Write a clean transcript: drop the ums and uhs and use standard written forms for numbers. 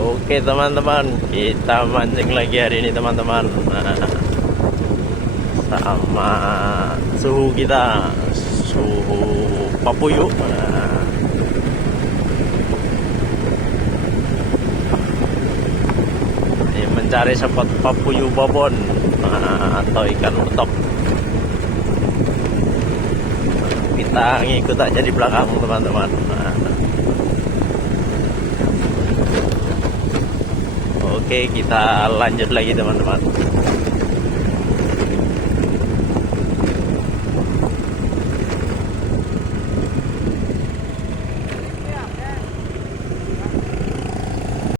Oke teman-teman, kita mancing lagi hari ini teman-teman. Sama suhu kita, suhu papuyuk. Ini mencari spot papuyuk babon atau ikan betok. Kita ngikut aja di belakang teman-teman. Oke, kita lanjut lagi teman-teman.